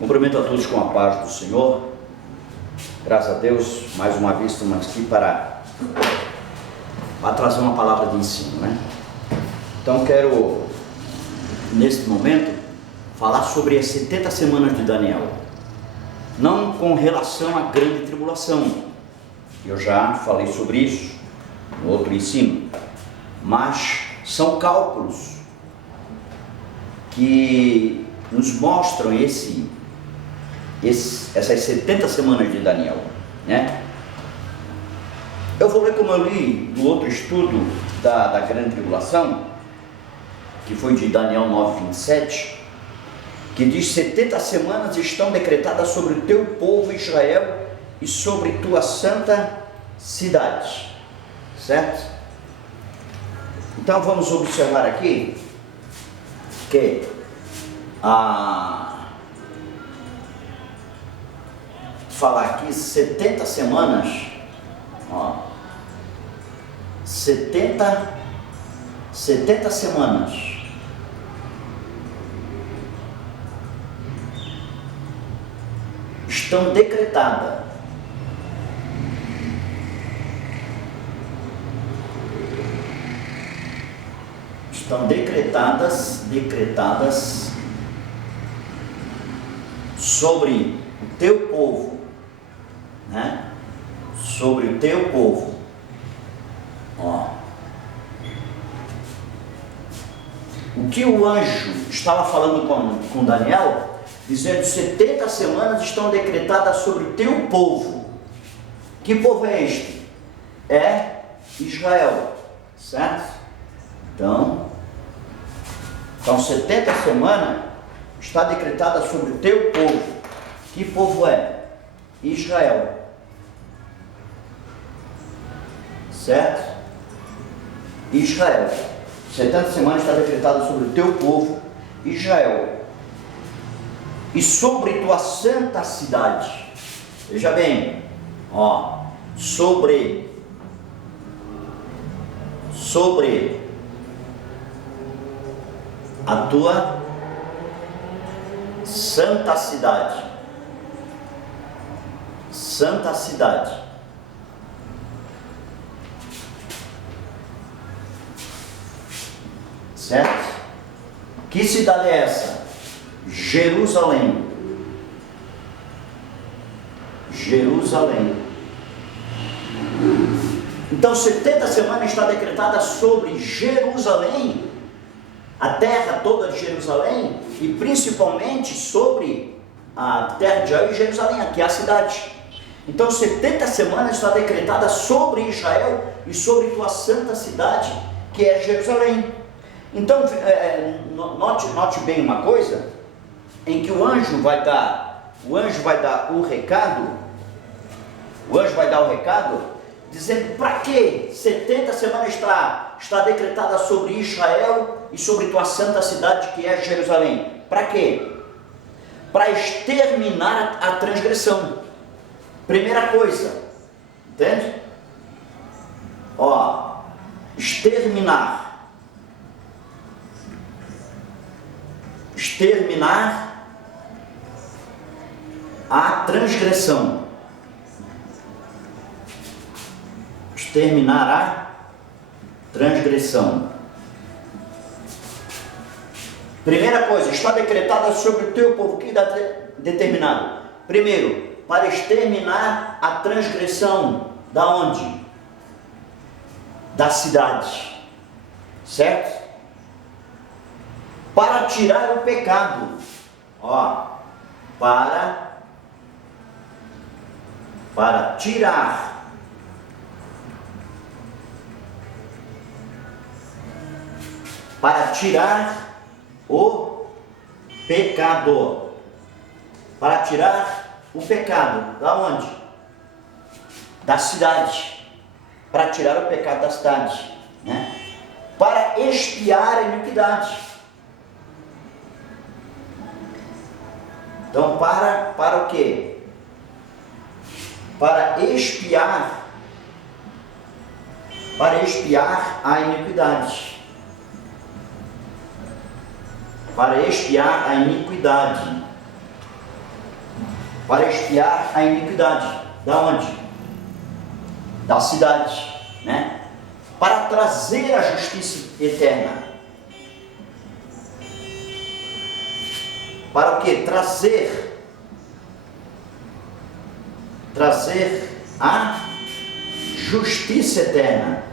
Cumprimento a todos com a paz do Senhor. Graças a Deus, mais uma vez estamos aqui para trazer uma palavra de ensino, né? Então quero, neste momento, falar sobre as 70 semanas de Daniel. Não com relação à grande tribulação, eu já falei sobre isso no outro ensino, mas são cálculos que nos mostram essas 70 semanas de Daniel, né? Eu vou ler como eu li no outro estudo da grande tribulação, que foi de Daniel 9:27, que diz: 70 semanas estão decretadas sobre o teu povo Israel e sobre tua santa cidade, certo? Então vamos observar aqui que falar aqui 70 semanas, ó, 70 semanas estão decretadas sobre o teu povo, né? Sobre o teu povo, ó. O que o anjo estava falando com Daniel, dizendo: 70 semanas estão decretadas sobre o teu povo. Que povo é este? É Israel, certo? Então 70 semanas está decretada sobre o teu povo. Que povo é? Israel, certo? Israel. 70 semanas está decretada sobre o teu povo, Israel, e sobre tua santa cidade. Veja bem, ó, sobre a tua santa cidade. Santa cidade. Certo? Que cidade é essa? Jerusalém. Jerusalém. Então 70 semanas está decretada sobre Jerusalém, a terra toda de Jerusalém, e principalmente sobre a terra de Israel e Jerusalém, aqui é a cidade. Então 70 semanas está decretada sobre Israel e sobre tua santa cidade, que é Jerusalém. Então note bem uma coisa, em que o anjo vai dar o recado, dizendo para que 70 semanas está decretada sobre Israel e sobre tua santa cidade, que é Jerusalém. Para quê? Para exterminar a transgressão. Primeira coisa, entende? Ó, exterminar a transgressão. Exterminar a transgressão. Primeira coisa, está decretada sobre o teu povo. O que está determinado? Primeiro, para exterminar a transgressão. Da onde? Da cidade, certo? Para tirar o pecado, ó, para tirar o pecado, para tirar o pecado, da onde? Da cidade, para tirar o pecado da cidade, né? Para expiar a iniquidade. Então, para o quê? Para expiar a iniquidade. para expiar a iniquidade. para expiar a iniquidade. Da onde? Da cidade, né? Para trazer a justiça eterna. Para o que? Trazer a justiça eterna.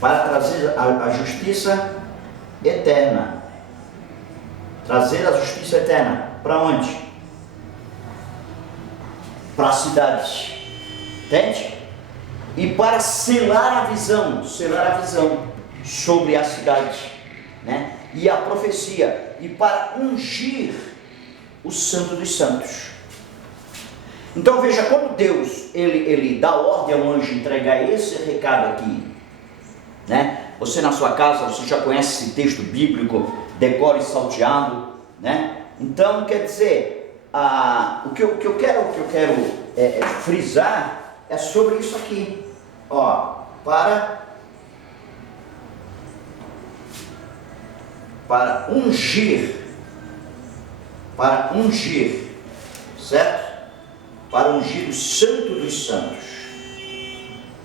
Para trazer a justiça eterna. Trazer a justiça eterna. Para onde? Para a cidade. Entende? E para selar a visão sobre a cidade, né? E a profecia, e para ungir o Santo dos Santos. Então veja, quando Deus ele dá ordem ao anjo entregar esse recado aqui, né? Você na sua casa, você já conhece esse texto bíblico, decore salteado, né? Então quer dizer, o que eu quero frisar é sobre isso aqui, ó, para ungir, certo? Para ungir o Santo dos Santos,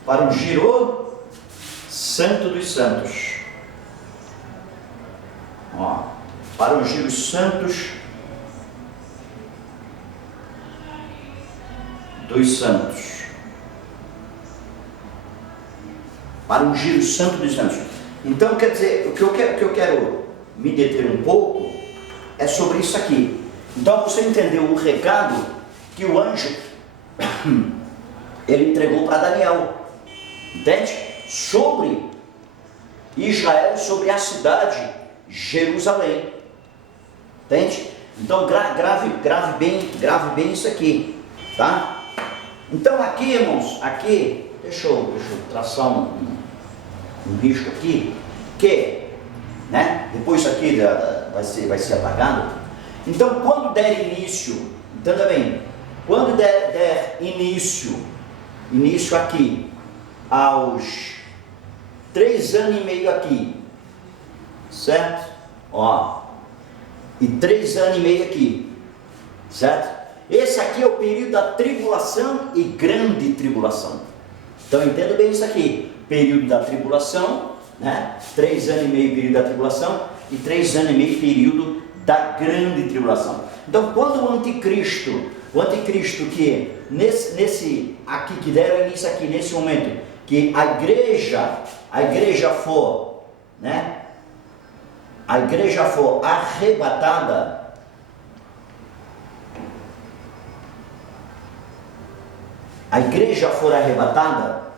para ungir o Santo dos Santos, ó, para ungir os santos dos santos, para ungir o Santo dos Santos. Então quer dizer, o que eu quero me deter um pouco é sobre isso aqui. Então você entendeu o recado que o anjo ele entregou para Daniel, entende? Sobre Israel, sobre a cidade Jerusalém, entende? Então grave bem isso aqui, tá? Então aqui, irmãos, aqui deixa eu traçar um risco aqui, que, né? Depois isso aqui vai ser apagado. Então quando der início, entenda bem, quando der início aqui aos 3 anos e meio aqui, certo? Ó, e 3 anos e meio aqui, certo? Esse aqui é o período da tribulação e grande tribulação. Então entenda bem isso aqui, período da tribulação, né? 3 anos e meio período da tribulação e 3 anos e meio período da grande tribulação. Então quando o anticristo que nesse aqui, que deram início aqui, nesse momento, que a igreja for, né? A igreja for arrebatada,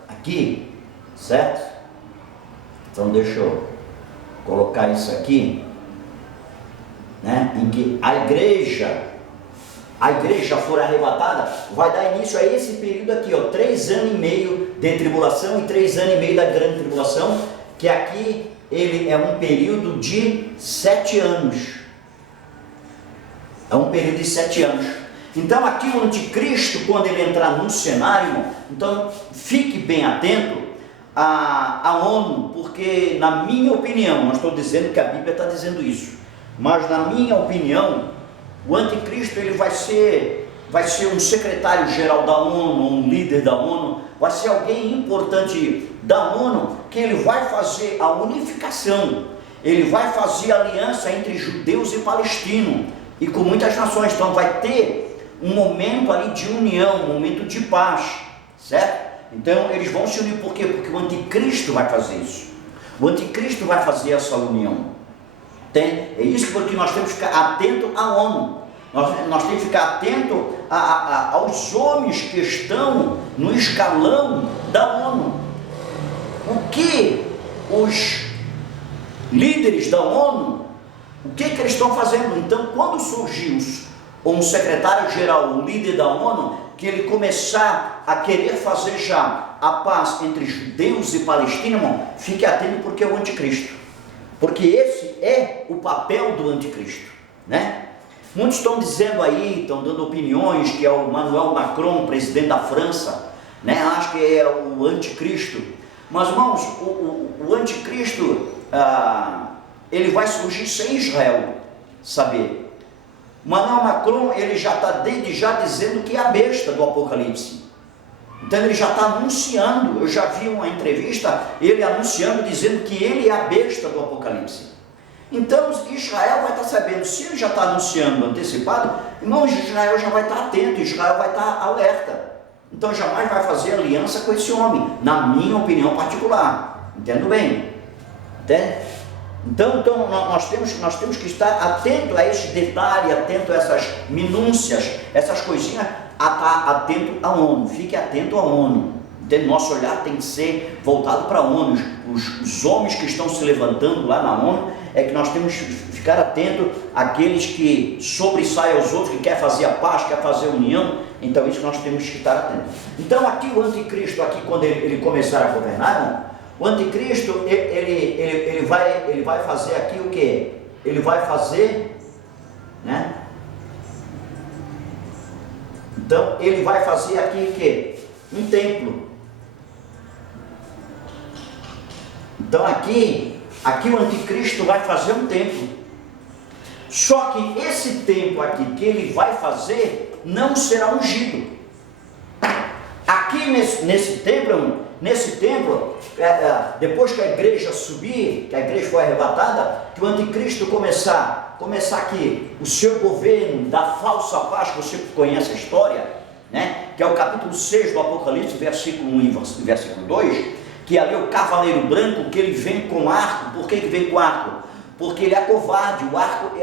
aqui, certo? Então deixa eu colocar isso aqui, né? Em que a igreja for arrebatada, vai dar início a esse período aqui, ó, 3 anos e meio de tribulação e 3 anos e meio da grande tribulação, que aqui ele é um período de 7 anos. É um período de 7 anos. Então aqui o anticristo, quando ele entrar no cenário, então fique bem atento à ONU, porque na minha opinião, não estou dizendo que a Bíblia está dizendo isso, mas na minha opinião, o anticristo ele vai ser um secretário-geral da ONU, um líder da ONU, vai ser alguém importante da ONU, que ele vai fazer a unificação, ele vai fazer aliança entre judeus e palestinos, e com muitas nações. Então vai ter um momento ali de união, um momento de paz, certo? Então eles vão se unir, por quê? Porque o anticristo vai fazer isso, o anticristo vai fazer essa união. É isso porque nós temos que ficar atento à ONU, nós temos que ficar atento aos homens que estão no escalão da ONU. O que os líderes da ONU, o que eles estão fazendo? Então quando surgir um secretário-geral, um líder da ONU, que ele começar a querer fazer já a paz entre judeus e palestinos, irmão, fique atento, porque é o anticristo. Porque esse é o papel do anticristo, né? Muitos estão dizendo aí, estão dando opiniões que é o Emmanuel Macron, presidente da França, né? Acho que é o anticristo. Mas, irmãos, o anticristo, ele vai surgir sem Israel saber. Manuel Macron, ele já está desde já dizendo que é a besta do Apocalipse. Então ele já está anunciando, eu já vi uma entrevista, ele anunciando, dizendo que ele é a besta do Apocalipse. Então Israel vai estar sabendo, se ele já está anunciando antecipado, irmãos, Israel já vai estar atento, Israel vai estar alerta. Então jamais vai fazer aliança com esse homem, na minha opinião particular. Entendo bem? Entende? Então nós temos que estar atento a esse detalhe, atento a essas minúcias, essas coisinhas, a estar atento à ONU. Fique atento à ONU. Entende? Nosso olhar tem que ser voltado para a ONU. Os homens que estão se levantando lá na ONU, é que nós temos que ficar atento àqueles que sobressaem aos outros, que quer fazer a paz, quer fazer a união. Então isso nós temos que estar atentos. Então aqui o anticristo, aqui quando ele começar a governar, irmão, o anticristo, ele vai fazer aqui o quê? Ele vai fazer, né? Então, ele vai fazer aqui o quê? Um templo. Então, aqui o anticristo vai fazer um templo. Só que esse templo aqui que ele vai fazer, não será ungido. Aqui nesse templo, depois que a igreja subir, que a igreja foi arrebatada, que o anticristo começar aqui o seu governo da falsa paz, que você conhece a história, né? Que é o capítulo 6 do Apocalipse, versículo 1 e versículo 2, que ali é o cavaleiro branco, que ele vem com arco. Por que ele vem com arco? Porque ele é covarde, o arco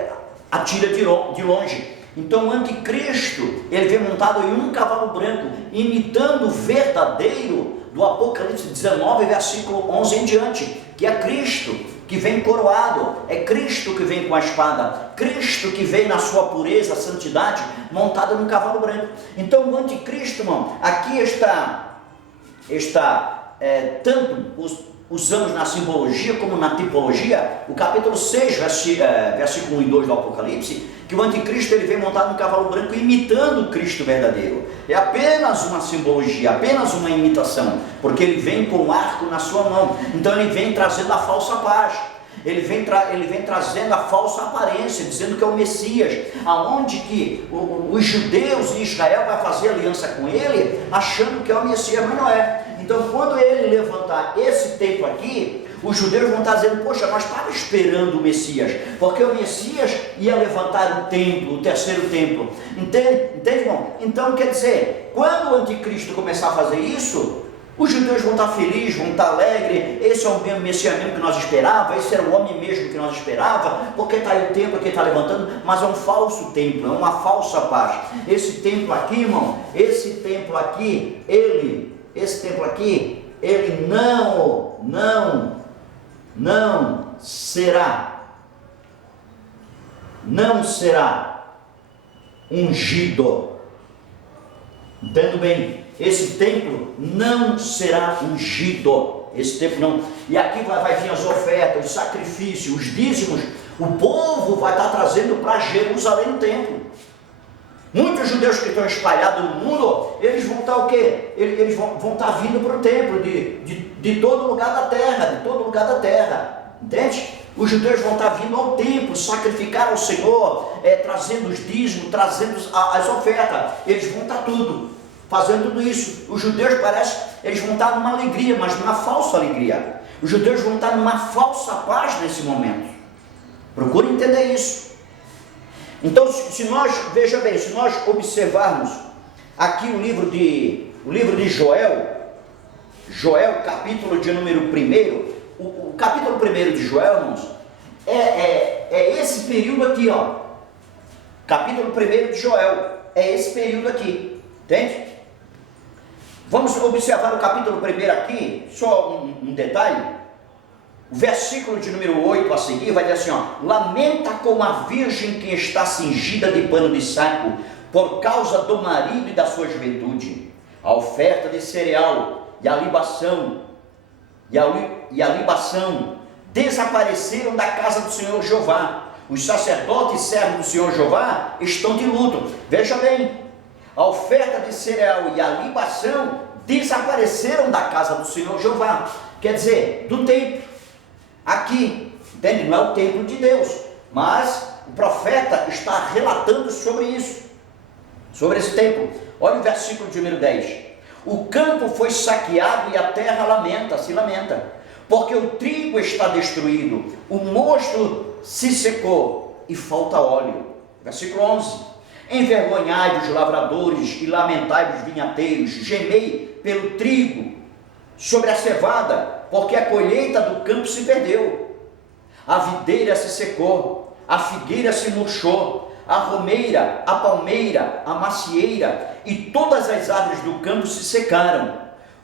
atira de longe. Então o anticristo, ele vem montado em um cavalo branco, imitando o verdadeiro do Apocalipse 19, versículo 11 em diante, que é Cristo, que vem coroado, é Cristo que vem com a espada, Cristo que vem na sua pureza, santidade, montado num cavalo branco. Então o anticristo, irmão, aqui está tanto usamos na simbologia como na tipologia, o capítulo 6, versículo 1 e 2 do Apocalipse, que o anticristo ele vem montado no cavalo branco imitando o Cristo verdadeiro. É apenas uma simbologia, apenas uma imitação, porque ele vem com o arco na sua mão. Então ele vem trazendo a falsa paz, ele vem trazendo a falsa aparência, dizendo que é o Messias, aonde que os judeus e Israel vai fazer aliança com ele, achando que é o Messias, mas não é. Então quando ele levantar esse templo aqui, os judeus vão estar dizendo, poxa, nós estávamos esperando o Messias, porque o Messias ia levantar o templo, o terceiro templo. Entende, irmão? Então quer dizer, quando o anticristo começar a fazer isso, os judeus vão estar felizes, vão estar alegres. Esse é o mesmo Messias mesmo que nós esperávamos, esse era o homem mesmo que nós esperávamos, porque está aí o templo que ele está levantando, mas é um falso templo, é uma falsa paz. Esse templo aqui, irmão, esse templo aqui, ele não será ungido. Entendo bem? Esse templo não será ungido. Esse templo não. E aqui vai vir as ofertas, os sacrifícios, os dízimos. O povo vai estar trazendo para Jerusalém o templo. Muitos judeus que estão espalhados no mundo, eles vão estar o quê? Eles vão estar vindo para o templo de todo lugar da terra, entende? Os judeus vão estar vindo ao templo, sacrificar ao Senhor, trazendo os dízimos, trazendo as ofertas. Eles vão estar fazendo tudo isso. Os judeus eles vão estar numa alegria, mas numa falsa alegria. Os judeus vão estar numa falsa paz nesse momento. Procure entender isso. Então, se nós observarmos aqui o livro de Joel, capítulo de número 1, o capítulo 1 de Joel, irmãos, é esse período aqui, ó. Capítulo 1 de Joel, é esse período aqui, entende? Vamos observar o capítulo 1 aqui, só um detalhe. O versículo de número 8 a seguir vai dizer assim, ó: lamenta como a virgem que está cingida de pano de saco, por causa do marido e da sua juventude. A oferta de cereal e a libação, desapareceram da casa do Senhor Jeová. Os sacerdotes e servos do Senhor Jeová estão de luto. Veja bem, a oferta de cereal e a libação desapareceram da casa do Senhor Jeová. Quer dizer, do templo. Aqui, entende? Não é o templo de Deus, mas o profeta está relatando sobre isso, sobre esse templo. Olha o versículo de número 10. O campo foi saqueado e a terra se lamenta, porque o trigo está destruído, o mosto se secou e falta óleo. Versículo 11. Envergonhai-vos, lavradores, e lamentai-vos, vinhateiros, gemei pelo trigo sobre a cevada, porque a colheita do campo se perdeu. A videira se secou, a figueira se murchou, a romeira, a palmeira, a macieira e todas as árvores do campo se secaram,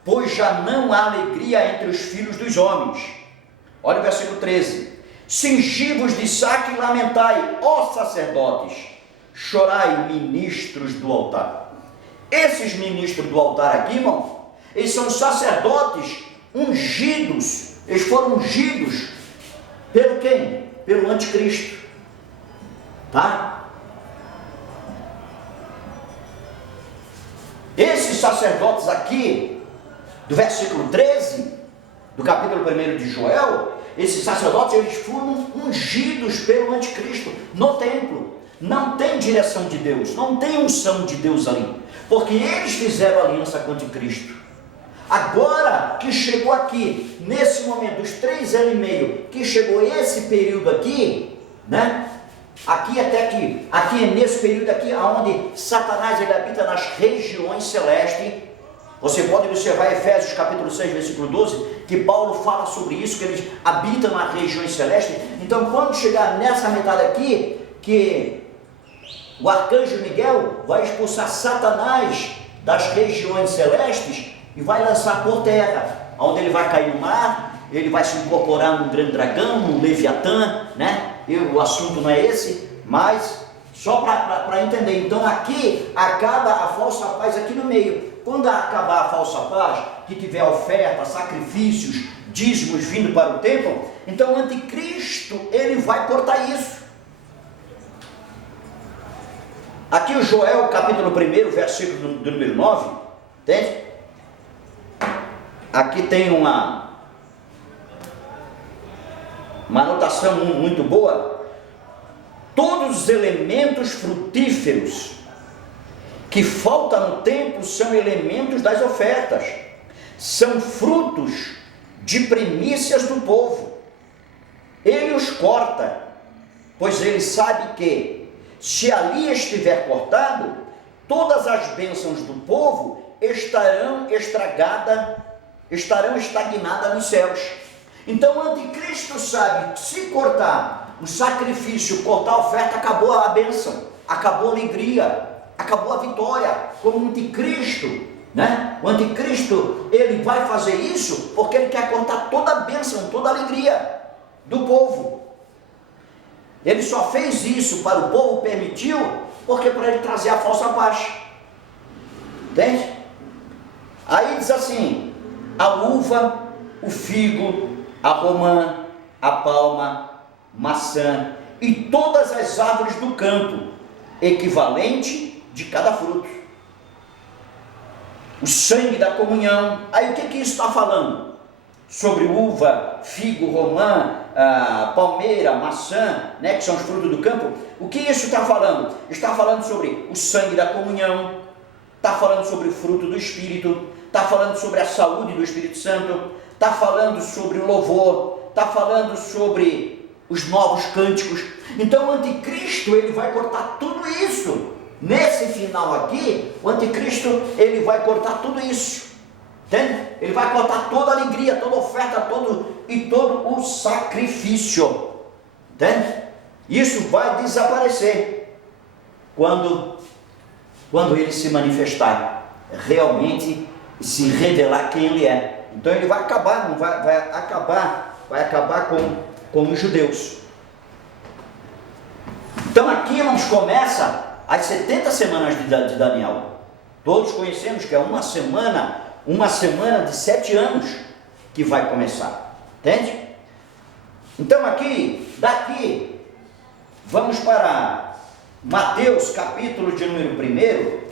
pois já não há alegria entre os filhos dos homens. Olha o versículo 13. Cingi-vos de saco e lamentai, ó sacerdotes, chorai, ministros do altar. Esses ministros do altar aqui, irmão, eles são sacerdotes ungidos, eles foram ungidos pelo quem? Pelo anticristo, tá? Esses sacerdotes aqui, do versículo 13, do capítulo 1 de Joel, esses sacerdotes, eles foram ungidos pelo anticristo no templo. Não tem direção de Deus, não tem unção de Deus ali, porque eles fizeram aliança com o anticristo. Agora que chegou aqui, nesse momento, os 3 anos e meio, que chegou esse período aqui, né? Aqui até aqui é nesse período aqui, onde Satanás ele habita nas regiões celestes. Você pode observar Efésios capítulo 6, versículo 12, que Paulo fala sobre isso, que eles habitam nas regiões celestes. Então, quando chegar nessa metade aqui, que o arcanjo Miguel vai expulsar Satanás das regiões celestes e vai lançar por terra, onde ele vai cair no mar, ele vai se incorporar num grande dragão, num Leviatã, né? O assunto não é esse, mas só para entender. Então aqui acaba a falsa paz aqui no meio. Quando acabar a falsa paz, que tiver oferta, sacrifícios, dízimos vindo para o templo, então o anticristo ele vai cortar isso. Aqui o Joel capítulo 1, versículo do número 9, entende? Aqui tem uma anotação muito boa. Todos os elementos frutíferos que faltam no templo são elementos das ofertas, são frutos de primícias do povo. Ele os corta, pois ele sabe que, se ali estiver cortado, todas as bênçãos do povo estarão estagnadas nos céus. Então o anticristo sabe que se cortar o sacrifício, cortar a oferta, acabou a bênção, acabou a alegria, acabou a vitória. Como o anticristo, né? O anticristo, ele vai fazer isso porque ele quer cortar toda a bênção, toda a alegria do povo. Ele só fez isso para o povo, permitiu, porque para ele trazer a falsa paz. Entende? Aí diz assim: a uva, o figo, a romã, a palma, maçã e todas as árvores do campo, equivalente de cada fruto. O sangue da comunhão. Aí o que isso está falando? Sobre uva, figo, romã, palmeira, maçã, né, que são os frutos do campo. O que isso está falando? Está falando sobre o sangue da comunhão, está falando sobre o fruto do Espírito, está falando sobre a saúde do Espírito Santo, está falando sobre o louvor, está falando sobre os novos cânticos. Então o anticristo ele vai cortar tudo isso. Nesse final aqui, o anticristo ele vai cortar tudo isso. Entende? Ele vai cortar toda a alegria, toda a oferta, todo o sacrifício. Entende? Isso vai desaparecer quando ele se manifestar realmente, se revelar quem ele é. Então ele vai acabar, vai acabar com os judeus. Então aqui irmãos, começa as 70 semanas de Daniel. Todos conhecemos que é uma semana de 7 anos que vai começar. Entende? Então daqui, vamos para Mateus capítulo de número 1.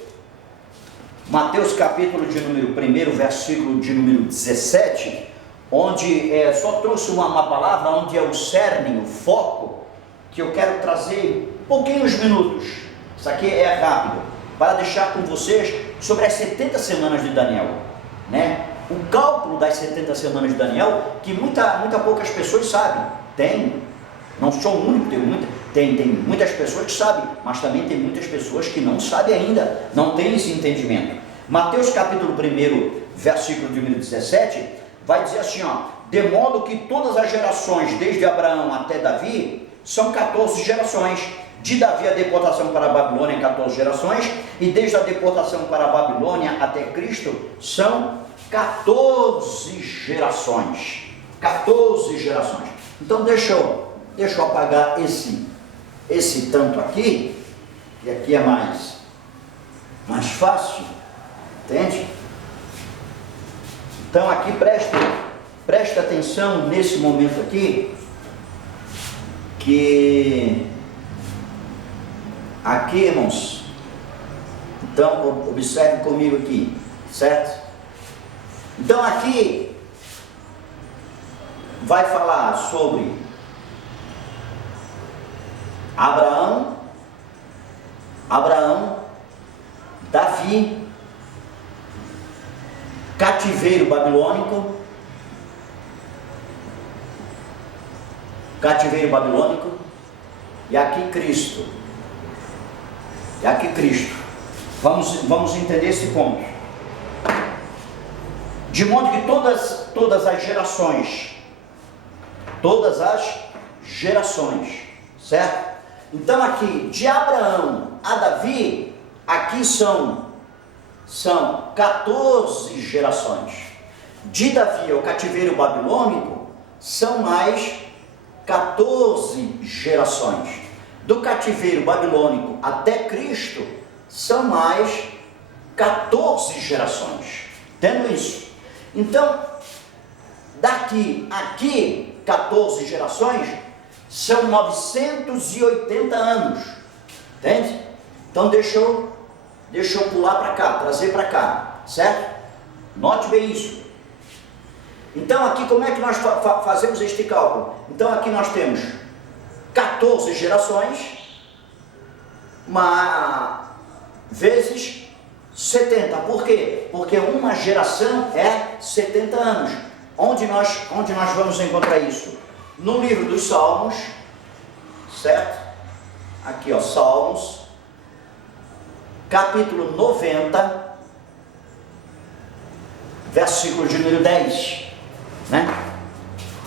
Mateus capítulo de número 1, versículo de número 17, onde só trouxe uma palavra, onde é o cerne, o foco, que eu quero trazer pouquinhos minutos, isso aqui é rápido, para deixar com vocês sobre as 70 semanas de Daniel, né? O cálculo das 70 semanas de Daniel, que muita poucas pessoas sabem. Não sou o único, tem muitas pessoas que sabem, mas também tem muitas pessoas que não sabem ainda, não têm esse entendimento. Mateus capítulo 1, versículo de número 17, vai dizer assim, ó: de modo que todas as gerações, desde Abraão até Davi, são 14 gerações. De Davi a deportação para a Babilônia, 14 gerações, e desde a deportação para a Babilônia até Cristo, são 14 gerações. 14 gerações. Então deixa eu apagar esse tanto aqui, que aqui é mais fácil, entende? Então aqui presta atenção nesse momento aqui, que aqui, irmãos, então observe comigo aqui, certo? Então aqui vai falar sobre Abraão, Davi, cativeiro babilônico, e aqui Cristo. Vamos entender esse ponto. De modo que todas as gerações, certo? Então aqui, de Abraão a Davi, aqui são 14 gerações. De Davi ao cativeiro babilônico, são mais 14 gerações. Do cativeiro babilônico até Cristo, são mais 14 gerações. Tendo isso. Então, daqui aqui, 14 gerações, são 980 anos. Entende? Então deixa eu pular para cá, trazer para cá, certo? Note bem isso. Então aqui como é que nós fazemos este cálculo? Então aqui nós temos 14 gerações, vezes 70. Por quê? Porque uma geração é 70 anos. Onde nós vamos encontrar isso? No livro dos Salmos, certo? Aqui, ó, Salmos, capítulo 90, versículo de número 10, né?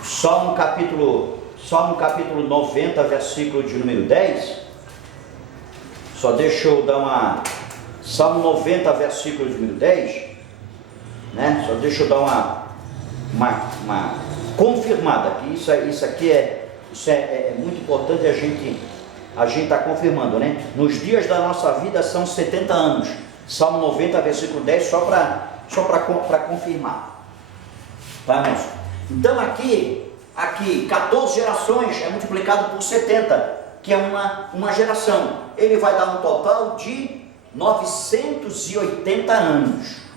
Salmo capítulo 90, versículo de número 10. Só deixa eu dar uma... Salmo 90, versículo de número 10, né? Só deixa eu dar uma confirmada, que isso aqui é muito importante a gente está confirmando, né? Nos dias da nossa vida são 70 anos. Salmo 90, versículo 10, só para confirmar. Tá, irmãos? Então aqui 14 gerações é multiplicado por 70, que é uma geração. Ele vai dar um total de 980 anos.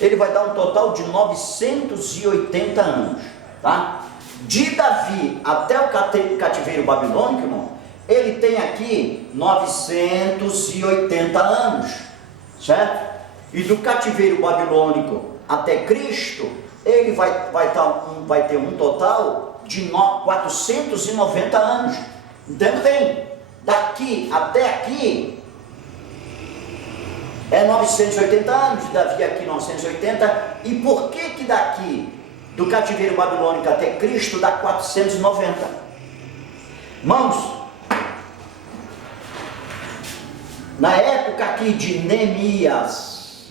Ele vai dar um total de 980 anos, tá? De Davi até o cativeiro babilônico, irmão, ele tem aqui 980 anos, certo? E do cativeiro babilônico até Cristo, ele vai ter um total de 490 anos. Entende bem? Daqui até aqui é 980 anos, de Davi aqui 980, e por que daqui, do cativeiro babilônico até Cristo, dá 490? Irmãos, na época aqui de Neemias,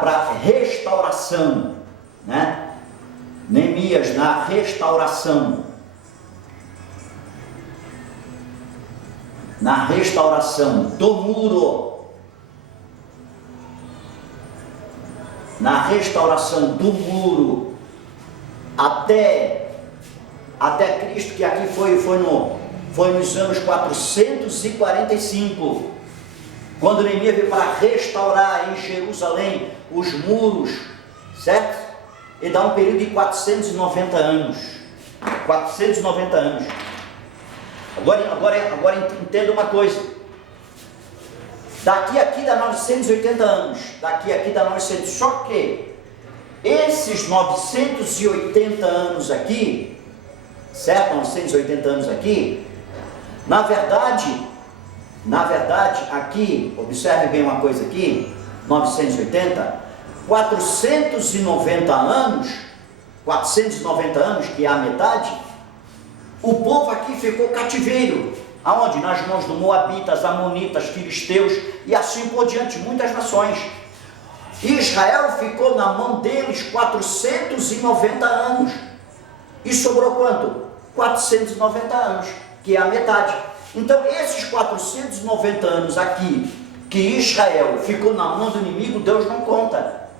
para restauração, né? Neemias na restauração do muro, até Cristo, que aqui foi nos anos 445, quando Neemias veio para restaurar em Jerusalém os muros, certo? E dá um período de 490 anos. 490 anos. Agora entenda uma coisa. Daqui dá 980 anos. Daqui dá 900. Só que esses 980 anos aqui, certo? 980 anos aqui, na verdade, aqui, observe bem uma coisa aqui, 980, 490 anos, que é a metade, o povo aqui ficou cativeiro. Aonde? Nas mãos do Moabitas, Amonitas, Filisteus e assim por diante, muitas nações. Israel ficou na mão deles 490 anos. E sobrou quanto? 490 anos, que é a metade. Então, esses 490 anos aqui, que Israel ficou na mão do inimigo, Deus não conta.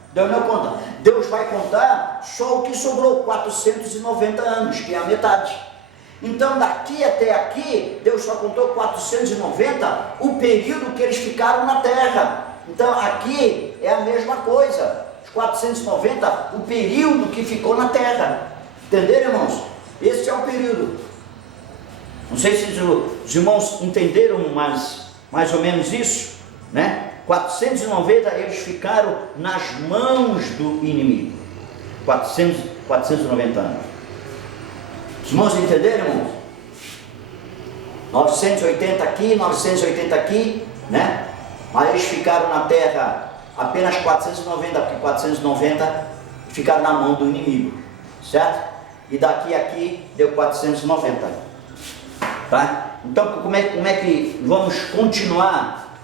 Deus vai contar só o que sobrou, 490 anos, que é a metade. Então, daqui até aqui, Deus só contou 490, o período que eles ficaram na terra. Então, aqui é a mesma coisa. Os 490, o período que ficou na terra. Entenderam, irmãos? Esse é o período. Não sei se os irmãos entenderam mais ou menos isso, né? 490 eles ficaram nas mãos do inimigo. 490 anos. Os irmãos entenderam, irmãos? 980 aqui, 980 aqui, né? Mas eles ficaram na terra apenas 490, porque 490 ficaram na mão do inimigo, certo? E daqui a aqui deu 490, tá? Então, como é que vamos continuar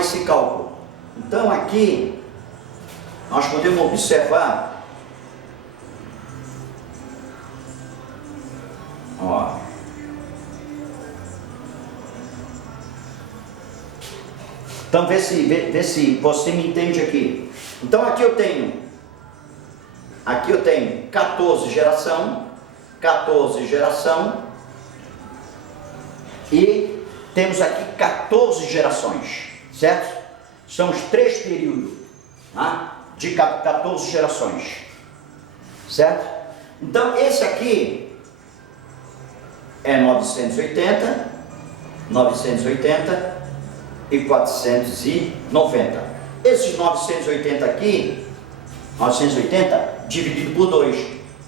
esse cálculo? Então, aqui nós podemos observar, ó, então vê se você me entende aqui. Então aqui eu tenho 14 geração e temos aqui 14 gerações, certo? São os 3 períodos, tá? De 14 gerações, certo? Então esse aqui é 980 e 490. Esses 980 aqui, 980 dividido por 2.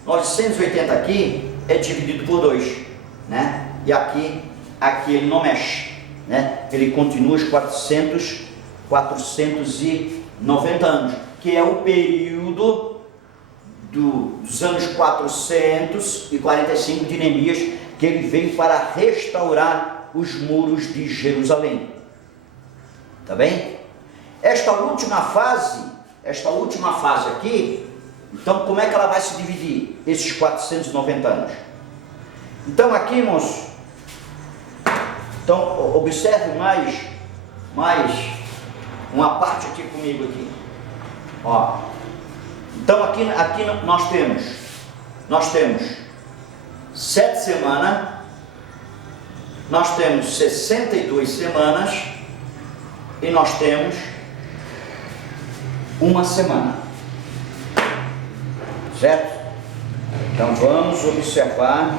980 aqui é dividido por 2, né? E aqui ele não mexe, né? Ele continua os 490 anos, que é o período dos anos 445 de Neemias, que ele veio para restaurar os muros de Jerusalém. Tá bem? Esta última fase aqui, então como é que ela vai se dividir? Esses 490 anos. Então aqui, irmãos, então observe mais uma parte aqui comigo aqui. Ó. Então aqui nós temos 7 semanas, nós temos 62 semanas e nós temos uma semana, certo? Então vamos observar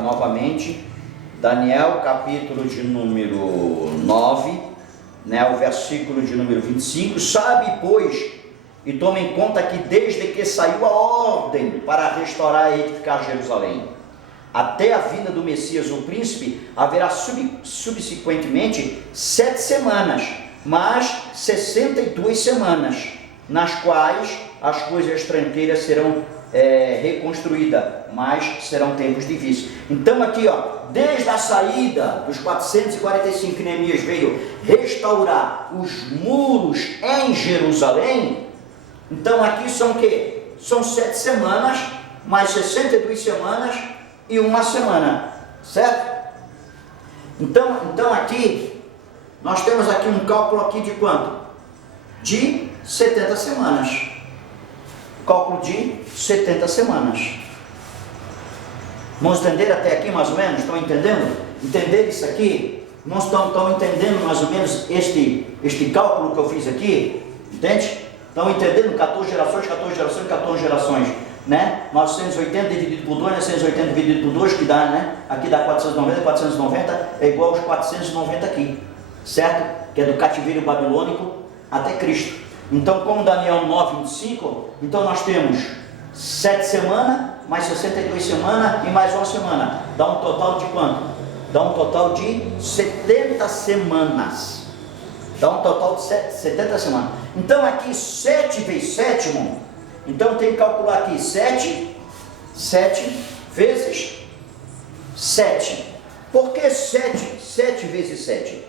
novamente Daniel, capítulo de número 9, né, o versículo de número 25. Sabe, pois, e tome em conta que desde que saiu a ordem para restaurar e edificar Jerusalém, até a vinda do Messias, o príncipe, haverá subsequentemente 7 semanas, mas 62 semanas, nas quais as coisas estrangeiras serão reconstruídas, mas serão tempos difíceis. Então aqui, ó, desde a saída dos 445 que Neemias veio restaurar os muros em Jerusalém, então aqui são o quê? São 7 semanas, mais 62 semanas e uma semana, certo? Então aqui, nós temos aqui um cálculo aqui de quanto? De 70 semanas. Cálculo de 70 semanas. Vamos entender até aqui mais ou menos? Estão entendendo? Entender isso aqui? Não estão entendendo mais ou menos este cálculo que eu fiz aqui? Entende? Estão entendendo? 14 gerações, 14 gerações, 14 gerações, né? 980 dividido por 2, 980 dividido por 2, que dá, né? Aqui dá 490, 490 é igual aos 490 aqui, certo? Que é do cativeiro babilônico até Cristo. Então, como Daniel 9, 25, então nós temos 7 semanas, mais 62 semanas e mais uma semana. Dá um total de quanto? Dá um total de 70 semanas. Dá um total de 70 semanas. Então aqui 7 vezes 7, irmão. Então tem que calcular aqui 7 vezes 7. Por que 7 vezes 7?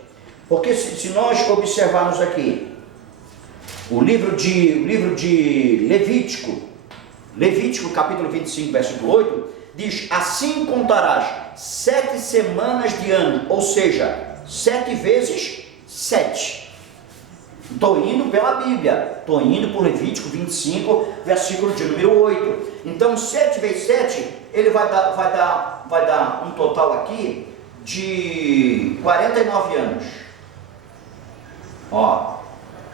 Porque se nós observarmos aqui o livro de Levítico capítulo 25, versículo 8, diz: assim contarás 7 semanas de ano, ou seja, 7 vezes 7. Estou indo pela Bíblia, estou indo por Levítico 25, versículo de número 8. Então 7 vezes 7, ele vai dar um total aqui de 49 anos. Ó,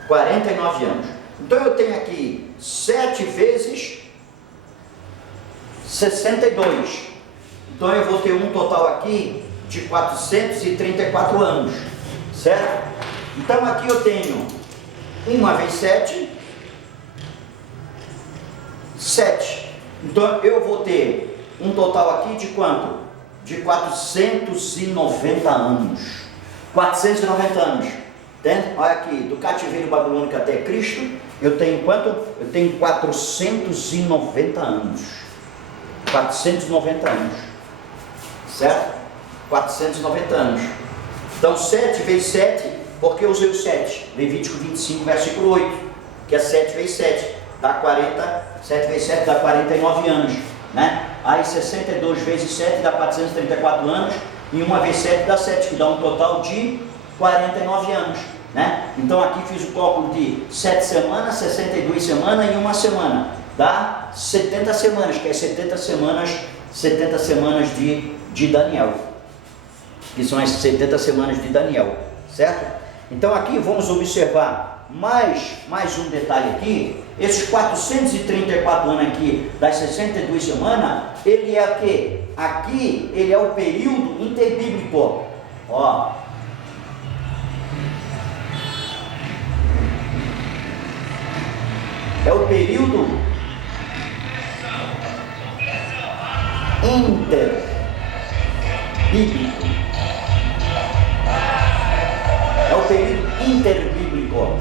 49 anos. Então eu tenho aqui 7 vezes 62. Então eu vou ter um total aqui de 434 anos, certo? Então aqui eu tenho 1 vezes 7, 7. Então eu vou ter um total aqui de quanto? De 490 anos. 490 anos. Entende? Olha aqui, do cativeiro babilônico até Cristo, eu tenho quanto? Eu tenho 490 anos. 490 anos. Certo? 490 anos. Então 7 vezes 7, porque eu usei o 7? Levítico 25, versículo 8, que é 7 vezes 7, dá 40, 7 vezes 7 dá 49 anos, né? Aí 62 vezes 7 dá 434 anos, e 1 vezes 7 dá 7, que dá um total de 49 anos, né? Então aqui fiz o cálculo de 7 semanas, 62 semanas e 1 semana, dá 70 semanas, que é 70 semanas de Daniel, que são as 70 semanas de Daniel, certo? Então aqui vamos observar mais um detalhe aqui. Esses 434 anos aqui, das 62 semanas, ele é o quê? Aqui ele é o período interbíblico. Ó, é o período interbíblico. É o período interbíblico.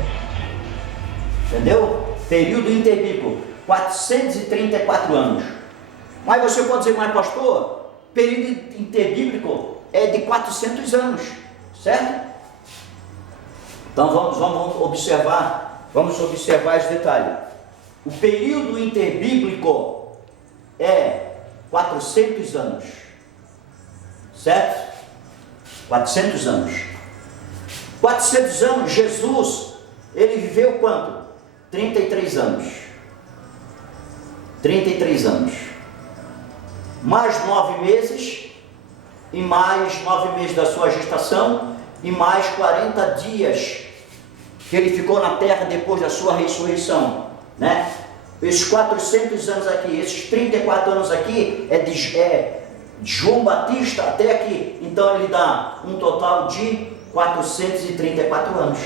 Entendeu? Período interbíblico. 434 anos. Mas você pode dizer, mas pastor, período interbíblico é de 400 anos. Certo? Então vamos observar esse detalhe. O período interbíblico é 400 anos. Certo? 400 anos. 400 anos, Jesus, ele viveu quanto? 33 anos. 33 anos. Mais 9 meses, e mais 9 meses da sua gestação, e mais 40 dias que ele ficou na terra depois da sua ressurreição, né? Esses 400 anos aqui, esses 34 anos aqui, é de João Batista até aqui. Então ele dá um total de 434 anos.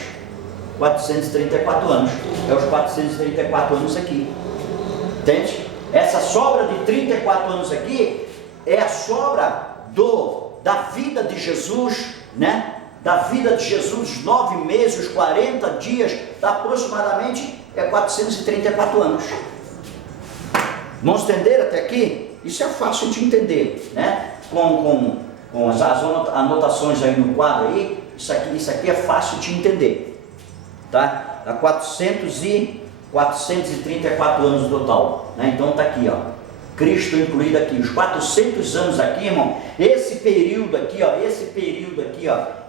434 anos. É os 434 anos aqui. Entende? Essa sobra de 34 anos aqui é a sobra da vida de Jesus, né? Da vida de Jesus, os 9 meses, os 40 dias, dá aproximadamente 434 anos. Vamos entender até aqui? Isso é fácil de entender, né? Com as anotações aí no quadro aí, isso aqui é fácil de entender, tá? Dá 434 anos no total, né? Então tá aqui, ó, Cristo incluído aqui, os 400 anos aqui, irmão, esse período aqui, ó,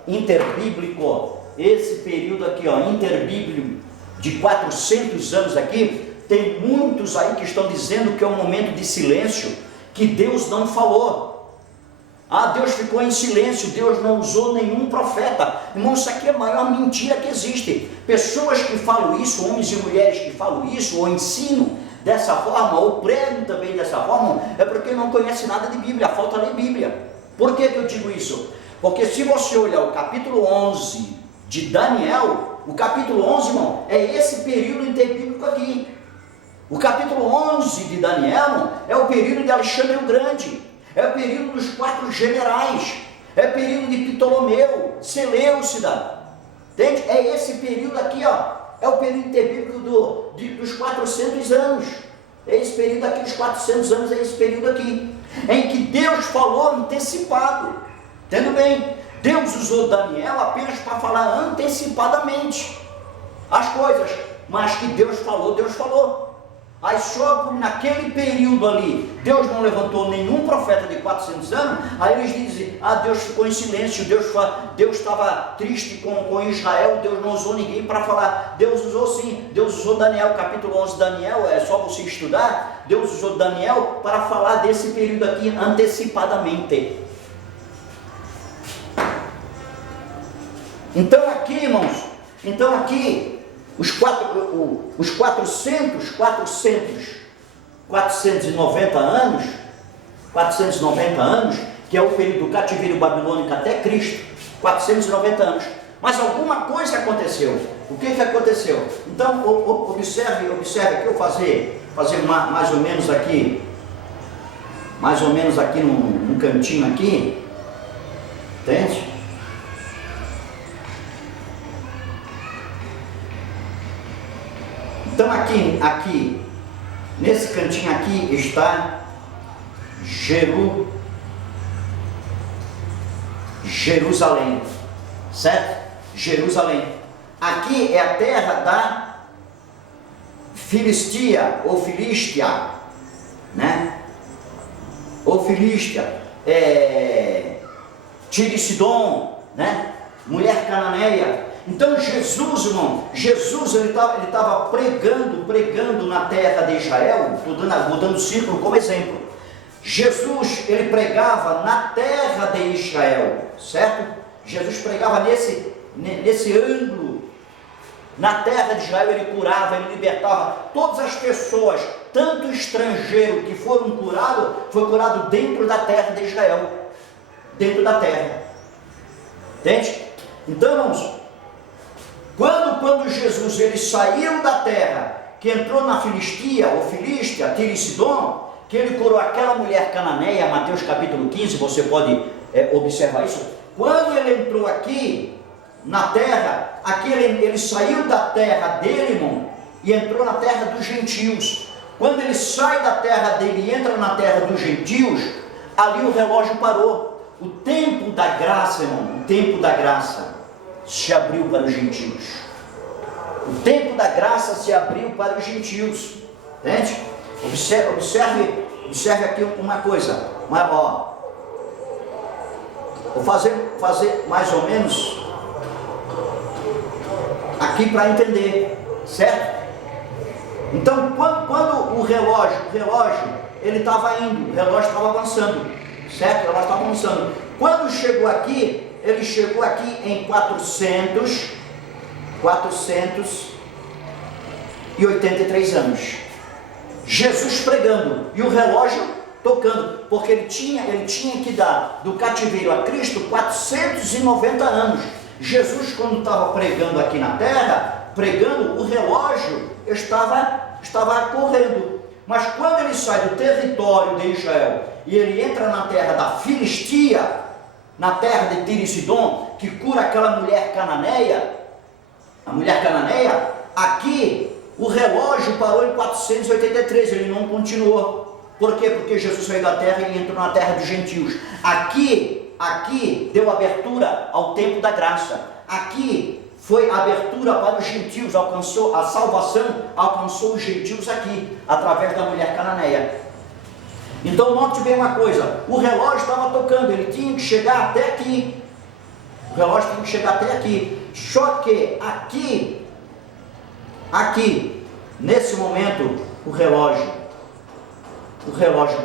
interbíblico, esse período aqui, ó, interbíblico de 400 anos aqui, tem muitos aí que estão dizendo que é um momento de silêncio, que Deus não falou. Ah, Deus ficou em silêncio, Deus não usou nenhum profeta. Irmão, isso aqui é a maior mentira que existe. pessoas que falam isso, homens e mulheres que falam isso, ou ensinam dessa forma, ou pregam também dessa forma, é porque não conhecem nada de Bíblia, falta ler Bíblia. Por que eu digo isso? Porque se você olhar o capítulo 11 de Daniel, o capítulo 11, irmão, é esse período interbíblico aqui. O capítulo 11 de Daniel é o período de Alexandre o Grande, é o período dos 4 generais, é o período de Ptolomeu, Seleucida, entende? É esse período aqui, ó, é o período interbíblico dos 400 anos, é esse período aqui dos 400 anos, é esse período aqui, em que Deus falou antecipado, entendo bem? Deus usou Daniel apenas para falar antecipadamente as coisas, mas que Deus falou, Deus falou. Aí só naquele período ali, Deus não levantou nenhum profeta de 400 anos, aí eles dizem, Deus ficou em silêncio, Deus estava triste com Israel, Deus não usou ninguém para falar. Deus usou sim, Deus usou Daniel, capítulo 11 de Daniel, é só você estudar, Deus usou Daniel para falar desse período aqui antecipadamente. Então aqui, irmãos, os 490 anos, que é o período do cativeiro babilônico até Cristo, 490 anos. Mas alguma coisa aconteceu. O que aconteceu? Então, observe aqui, eu fazer mais ou menos aqui num cantinho aqui, entende? Então aqui, nesse cantinho aqui está Jerusalém, certo? Jerusalém. Aqui é a terra da Filistia, ou Filístia, né? Ou Filístia, Tiro e Sidom, né? Mulher cananeia. Então Jesus, irmão, ele estava pregando na terra de Israel, estou botando o círculo como exemplo. Jesus, ele pregava na terra de Israel, certo? Jesus pregava nesse ângulo, na terra de Israel, ele curava, ele libertava todas as pessoas, tanto o estrangeiro que foram curados, foi curado dentro da terra de Israel, dentro da terra, entende? Então, irmãos, quando Jesus ele saiu da terra, que entrou na Filistia, ou Filístia, Tiro e Sidom, que ele curou aquela mulher cananeia, Mateus capítulo 15, você pode observar isso. Quando ele entrou aqui na terra, aqui ele saiu da terra dele, irmão, e entrou na terra dos gentios. Quando ele sai da terra dele e entra na terra dos gentios, ali o relógio parou. O tempo da graça, irmão, o tempo da graça se abriu para os gentios. O tempo da graça se abriu para os gentios. Entende? Observe aqui uma coisa. Mas, vou fazer mais ou menos aqui para entender, certo? Então, quando o relógio ele estava indo, o relógio estava avançando, certo? O relógio estava avançando. Quando chegou aqui, ele chegou aqui em 483 anos. Jesus pregando e o relógio tocando, porque ele tinha que dar do cativeiro a Cristo 490 anos. Jesus, quando estava pregando aqui na terra, o relógio estava correndo. Mas quando ele sai do território de Israel e ele entra na terra da Filistia, na terra de Tiro e Sidom, que cura aquela mulher cananeia, aqui o relógio parou em 483, ele não continuou. Por quê? Porque Jesus saiu da terra e entrou na terra dos gentios. Aqui deu abertura ao tempo da graça. Aqui foi a abertura para os gentios, alcançou a salvação, alcançou os gentios aqui, através da mulher cananeia. Então note bem uma coisa, o relógio estava tocando, ele tinha que chegar até aqui. O relógio tinha que chegar até aqui. Só que aqui, nesse momento, o relógio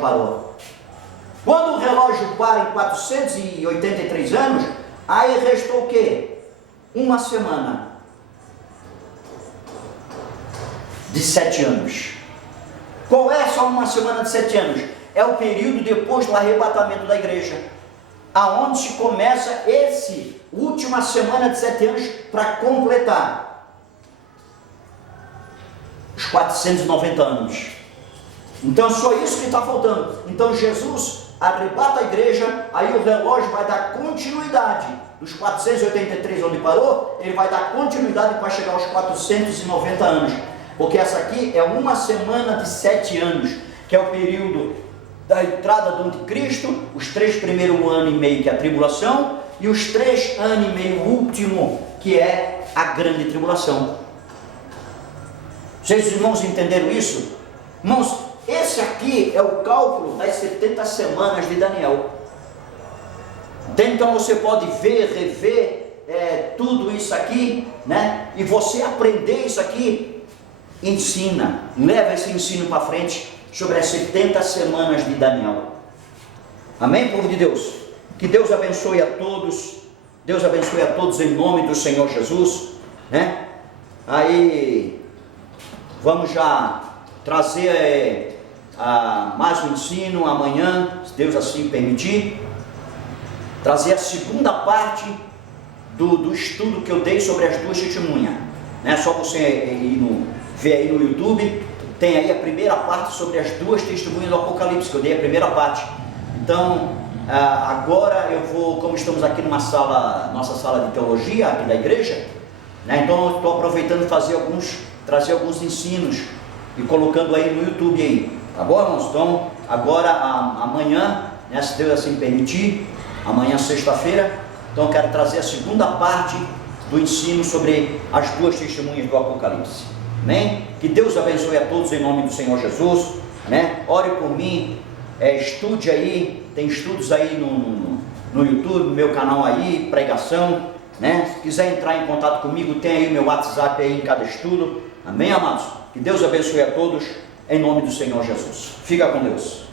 parou. Quando o relógio para em 483 anos, aí restou o quê? Uma semana. de 7 anos. Qual é só uma semana de 7 anos? É o período depois do arrebatamento da igreja, aonde se começa esse última semana de 7 anos para completar os 490 anos. Então só isso que está faltando. Então Jesus arrebata a igreja, aí o relógio vai dar continuidade dos 483 onde parou, ele vai dar continuidade para chegar aos 490 anos, porque essa aqui é uma semana de 7 anos, que é o período da entrada do anticristo, os 3 primeiros anos e meio que é a tribulação, e os 3 anos e meio último, que é a grande tribulação. Vocês irmãos entenderam isso? Irmãos, esse aqui é o cálculo das 70 semanas de Daniel. Então você pode ver, rever tudo isso aqui, né? E você aprender isso aqui, ensina, leva esse ensino para frente sobre as 70 semanas de Daniel. Amém, povo de Deus? Que Deus abençoe a todos. Deus abençoe a todos em nome do Senhor Jesus, né? Aí vamos já trazer mais um ensino amanhã, se Deus assim permitir, trazer a segunda parte do estudo que eu dei sobre as 2 testemunhas, né? Só você ver aí no YouTube, tem aí a primeira parte sobre as 2 testemunhas do Apocalipse, que eu dei a primeira parte. Então agora eu vou, como estamos aqui numa sala, nossa sala de teologia aqui da igreja, né? Então eu estou aproveitando trazer alguns ensinos e colocando aí no YouTube aí, tá bom, irmãos? Então agora amanhã, né, se Deus assim permitir, amanhã sexta-feira, então eu quero trazer a segunda parte do ensino sobre as 2 testemunhas do Apocalipse. Amém? Que Deus abençoe a todos em nome do Senhor Jesus, né? Ore por mim, estude aí, tem estudos aí no YouTube, no meu canal aí, pregação, né? Se quiser entrar em contato comigo, tem aí o meu WhatsApp aí em cada estudo. Amém, amados? Que Deus abençoe a todos em nome do Senhor Jesus. Fica com Deus.